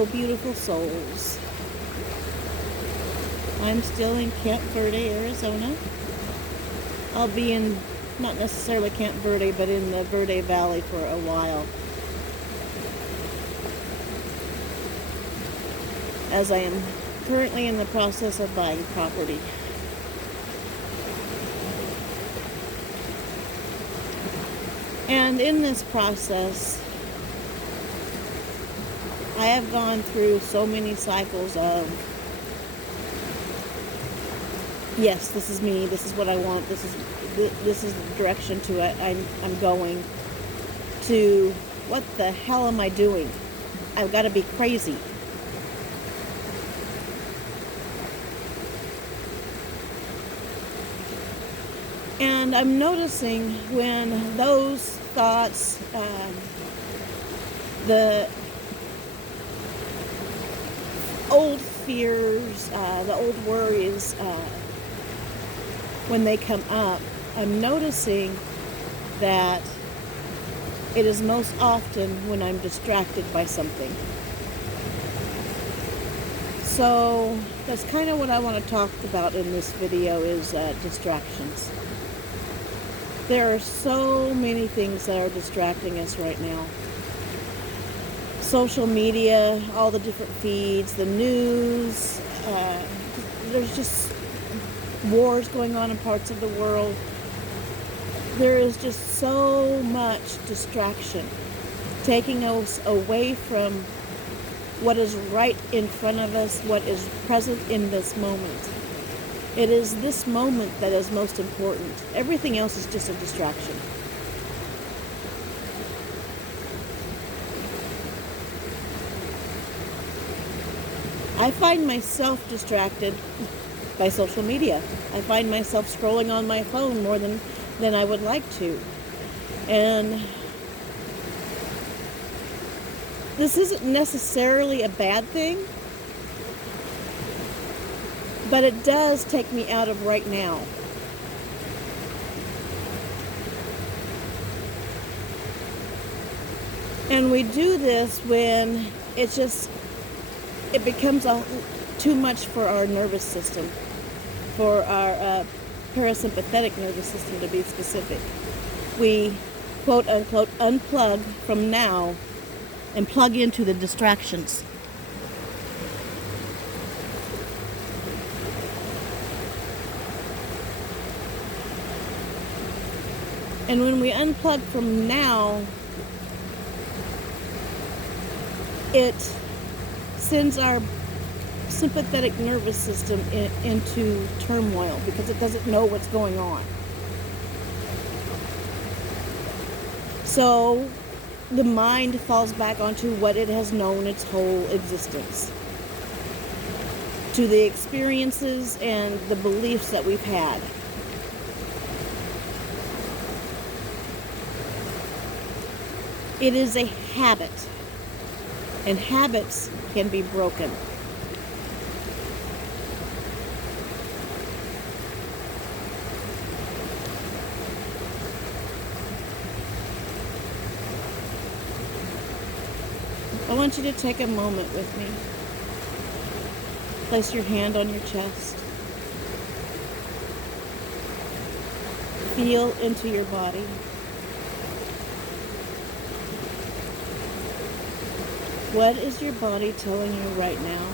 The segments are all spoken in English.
Hello, beautiful souls. I'm still in Camp Verde, Arizona. I'll be in, not necessarily Camp Verde, but in the Verde Valley for a while, as I am currently in the process of buying property. And in this process, I have gone through so many cycles of, yes, this is me, this is what I want, this is the direction to it I'm going, to what the hell am I doing? I've got to be crazy. And I'm noticing when those thoughts, the old fears, the old worries, when they come up, I'm noticing that it is most often when I'm distracted by something. So that's kind of what I want to talk about in this video, is distractions. There are so many things that are distracting us right now. Social media, all the different feeds, the news, there's just wars going on in parts of the world. There is just so much distraction, taking us away from what is right in front of us, what is present in this moment. It is this moment that is most important. Everything else is just a distraction. I find myself distracted by social media. I find myself scrolling on my phone more than I would like to. And this isn't necessarily a bad thing, but it does take me out of right now. And we do this when it becomes too much for our nervous system, for our parasympathetic nervous system to be specific. We, quote unquote, unplug from now and plug into the distractions. And when we unplug from now, it sends our sympathetic nervous system into turmoil because it doesn't know what's going on. So the mind falls back onto what it has known its whole existence, to the experiences and the beliefs that we've had. It is a habit, and habits can be broken. I want you to take a moment with me. Place your hand on your chest. Feel into your body. What is your body telling you right now?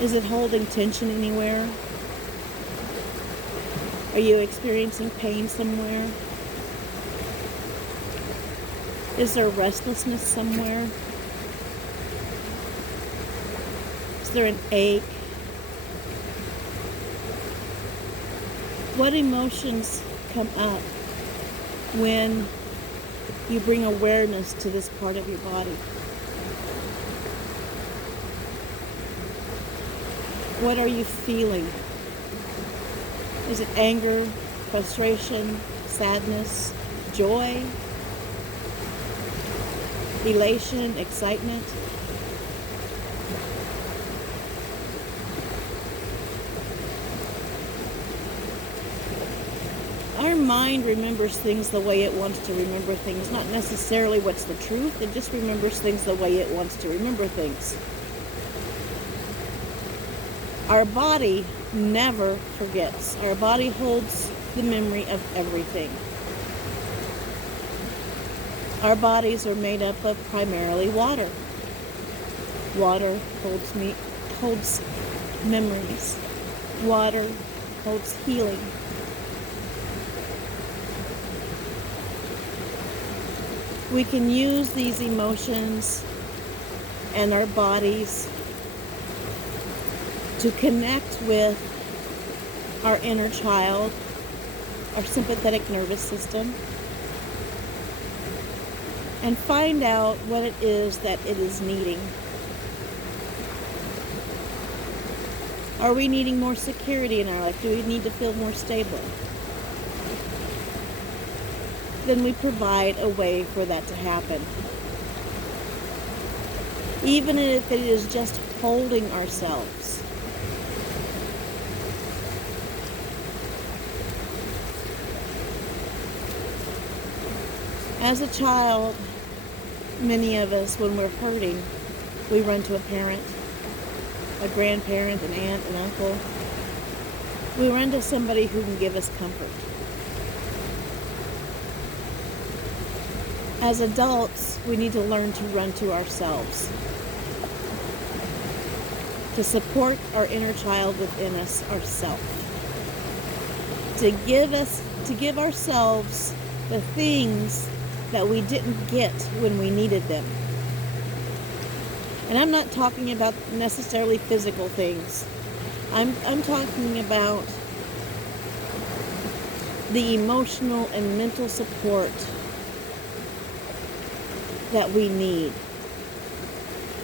Is it holding tension anywhere? Are you experiencing pain somewhere? Is there restlessness somewhere? Is there an ache? What emotions come up when you bring awareness to this part of your body? What are you feeling? Is it anger, frustration, sadness, joy, elation, excitement? Our mind remembers things the way it wants to remember things, not necessarily what's the truth. It just remembers things the way it wants to remember things. Our body never forgets. Our body holds the memory of everything. Our bodies are made up of primarily water. Water holds memories. Water holds healing. We can use these emotions and our bodies to connect with our inner child, our sympathetic nervous system, and find out what it is that it is needing. Are we needing more security in our life? Do we need to feel more stable? Then we provide a way for that to happen. Even if it is just holding ourselves. As a child, many of us, when we're hurting, we run to a parent, a grandparent, an aunt, an uncle. We run to somebody who can give us comfort. As adults, we need to learn to run to ourselves, to support our inner child within us, ourself, to give ourselves the things that we didn't get when we needed them. And I'm not talking about necessarily physical things. I'm talking about the emotional and mental support that we need.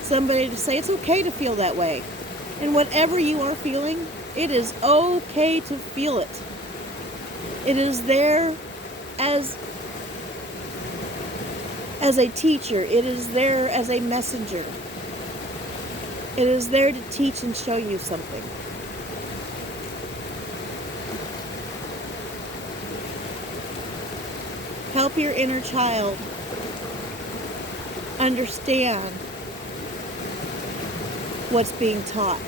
Somebody to say it's okay to feel that way. And whatever you are feeling, it is okay to feel it. It is there as a teacher. It is there as a messenger. It is there to teach and show you something. Help your inner child understand what's being taught.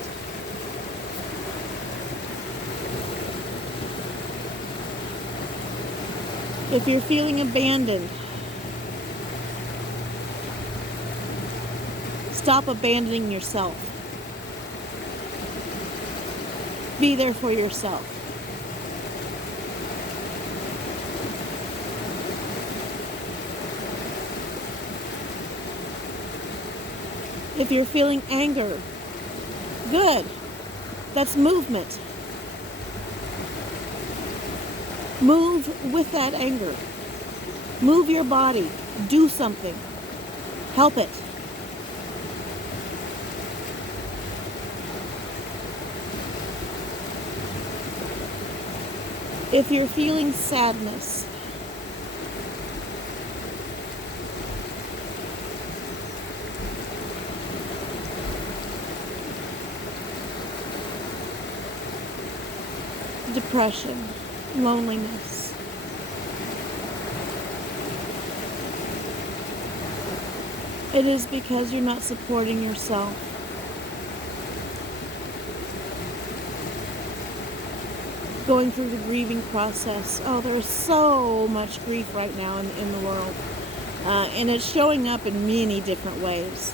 If you're feeling abandoned, stop abandoning yourself. Be there for yourself. If you're feeling anger, good. That's movement. Move with that anger. Move your body. Do something. Help it. If you're feeling sadness, depression, loneliness, it is because you're not supporting yourself. Going through the grieving process. Oh, there's so much grief right now in the world. And it's showing up in many different ways.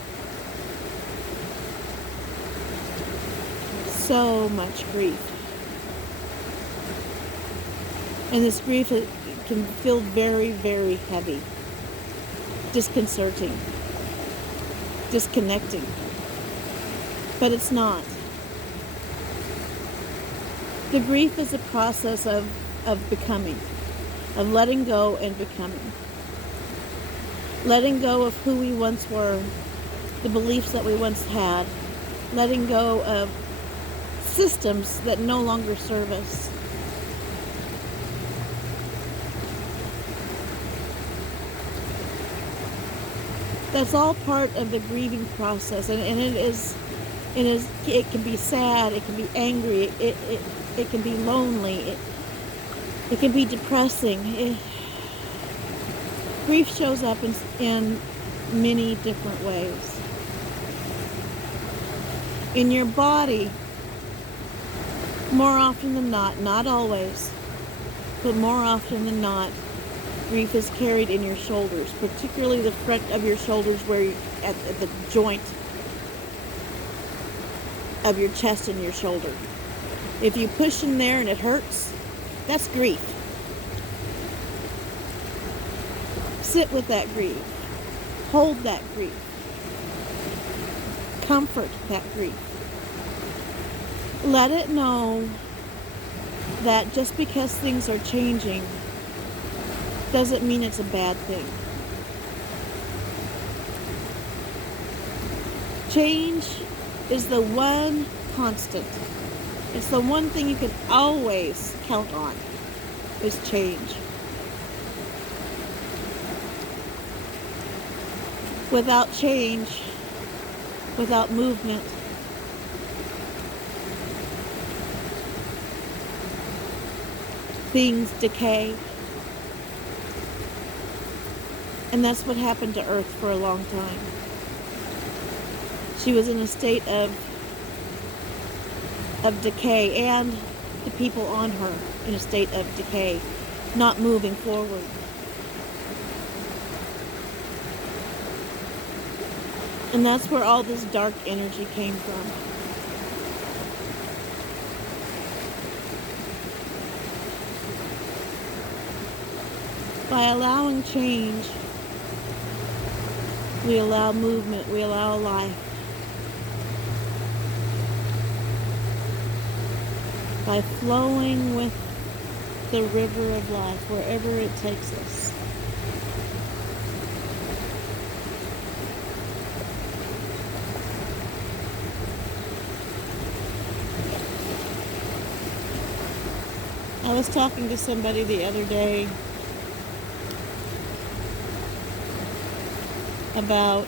So much grief. And this grief, it can feel very, very heavy. Disconcerting. Disconnecting. But it's not. The grief is a process of becoming, of letting go and becoming. Letting go of who we once were, the beliefs that we once had. Letting go of systems that no longer serve us. That's all part of the grieving process, and it can be sad, it can be angry, it can be lonely. It can be depressing. Grief shows up in many different ways. In your body, more often than not always, but more often than not, grief is carried in your shoulders, particularly the front of your shoulders where at the joint of your chest and your shoulder. If you push in there and it hurts, that's grief. Sit with that grief. Hold that grief. Comfort that grief. Let it know that just because things are changing doesn't mean it's a bad thing. Change is the one constant. It's the one thing you can always count on, is change. Without change, without movement, things decay. And that's what happened to Earth for a long time. She was in a state of decay, and the people on her in a state of decay, not moving forward. And that's where all this dark energy came from. By allowing change, we allow movement, we allow life. By flowing with the river of life, wherever it takes us. I was talking to somebody the other day about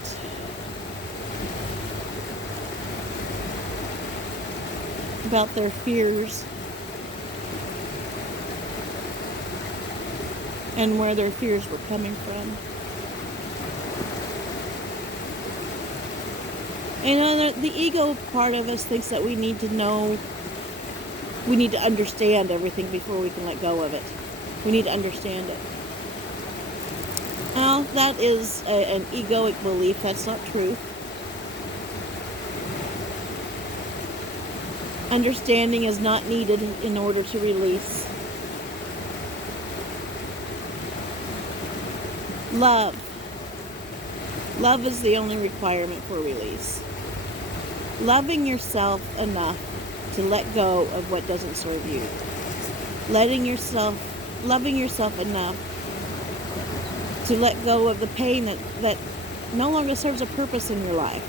their fears and where their fears were coming from. And the ego part of us thinks that we need to know, we need to understand everything before we can let go of it. We need to understand it. Now, that is an egoic belief. That's not true. Understanding is not needed in order to release. Love. Love is the only requirement for release. Loving yourself enough to let go of what doesn't serve you. Loving yourself enough to let go of the pain that no longer serves a purpose in your life.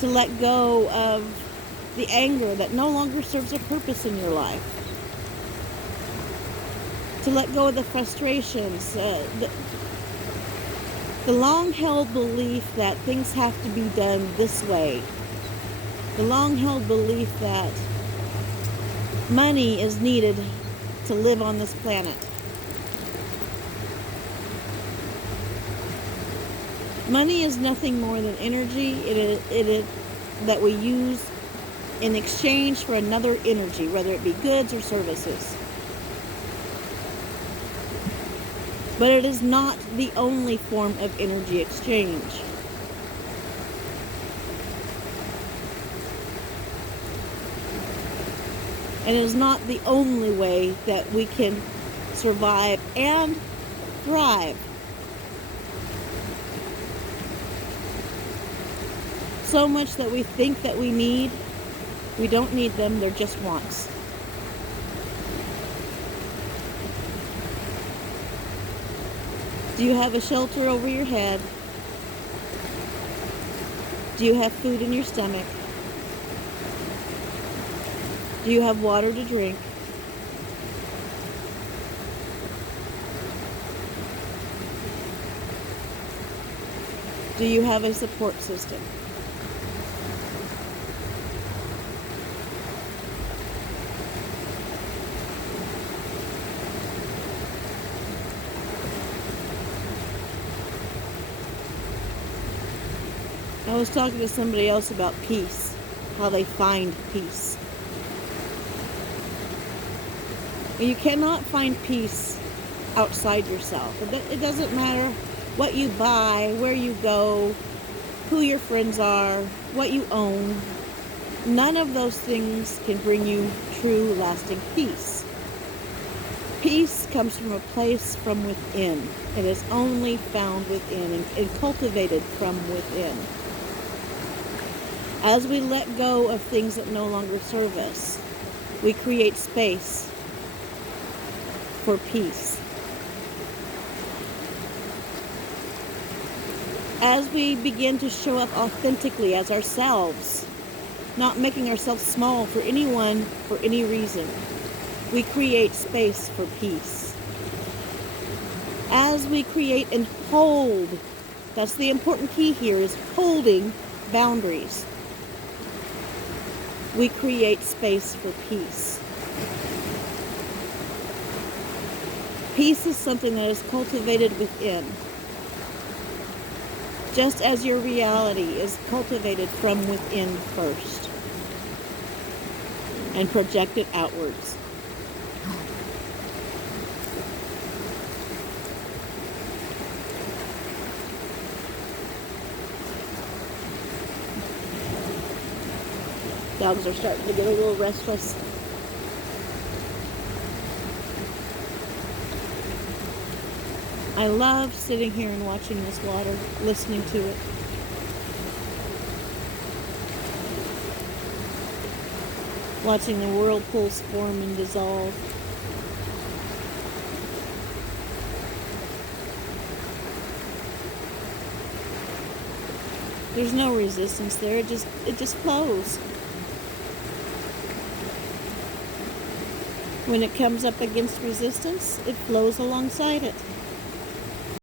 To let go of the anger that no longer serves a purpose in your life. To let go of the frustrations, the long-held belief that things have to be done this way. The long-held belief that money is needed to live on this planet. Money is nothing more than energy that we use in exchange for another energy, whether it be goods or services. But it is not the only form of energy exchange. And it is not the only way that we can survive and thrive. So much that we think that we need, we don't need them, they're just wants. Do you have a shelter over your head? Do you have food in your stomach? Do you have water to drink? Do you have a support system? I was talking to somebody else about peace, how they find peace. You cannot find peace outside yourself. It doesn't matter what you buy, where you go, who your friends are, what you own. None of those things can bring you true, lasting peace. Peace comes from a place from within. It is only found within and cultivated from within. As we let go of things that no longer serve us, we create space for peace. As we begin to show up authentically as ourselves, not making ourselves small for anyone for any reason, we create space for peace. As we create and hold, that's the important key here, is holding boundaries. We create space for peace. Peace is something that is cultivated within, just as your reality is cultivated from within first and projected outwards. Dogs are starting to get a little restless. I love sitting here and watching this water, listening to it. Watching the whirlpools form and dissolve. There's no resistance there, it just flows. When it comes up against resistance, it flows alongside it.